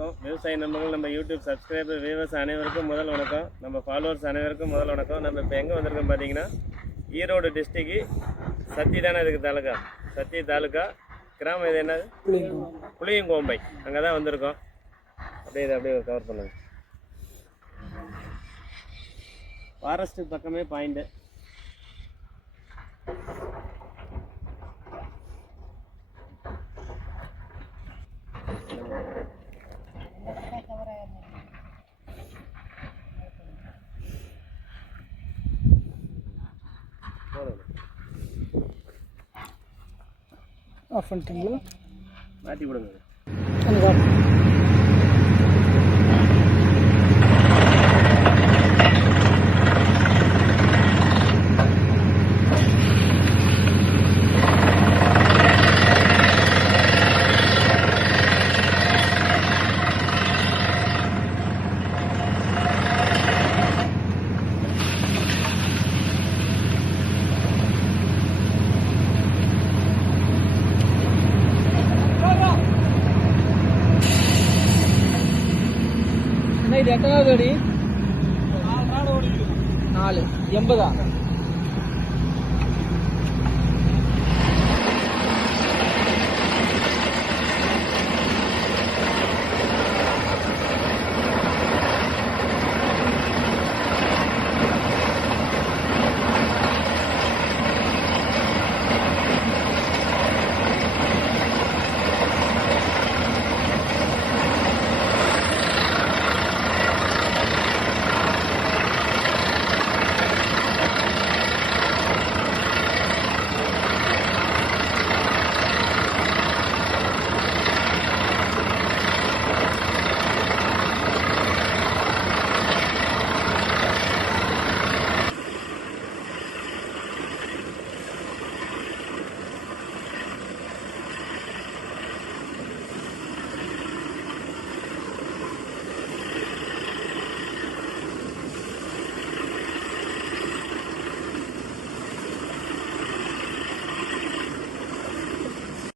வணக்கம். விவசாய நண்பர்கள், நம்ம யூடியூப் சப்ஸ்கிரைபர் வியூவர்ஸ் அனைவருக்கும் முதல் வணக்கம். நம்ம ஃபாலோவர்ஸ் அனைவருக்கும் முதல் வணக்கம். நம்ம இப்போ எங்கே வந்திருக்கோம் பார்த்தீங்கன்னா, ஈரோடு டிஸ்ட்ரிக்கு சத்தி தானே இதுக்கு தாலுக்கா, சத்தி தாலுக்கா கிராமம். இது என்னது? புளியங்கோம்பை. அங்கே தான் வந்திருக்கோம். அப்படியே இதை அப்படியே கவர் பண்ணுங்க. ஃபாரஸ்ட்டு பக்கமே பாயிண்ட்டு. ஆஃப் பண்ணிட்டீங்களா? மாற்றி விடுங்க. இது எத்தனாவது அடி? 4 80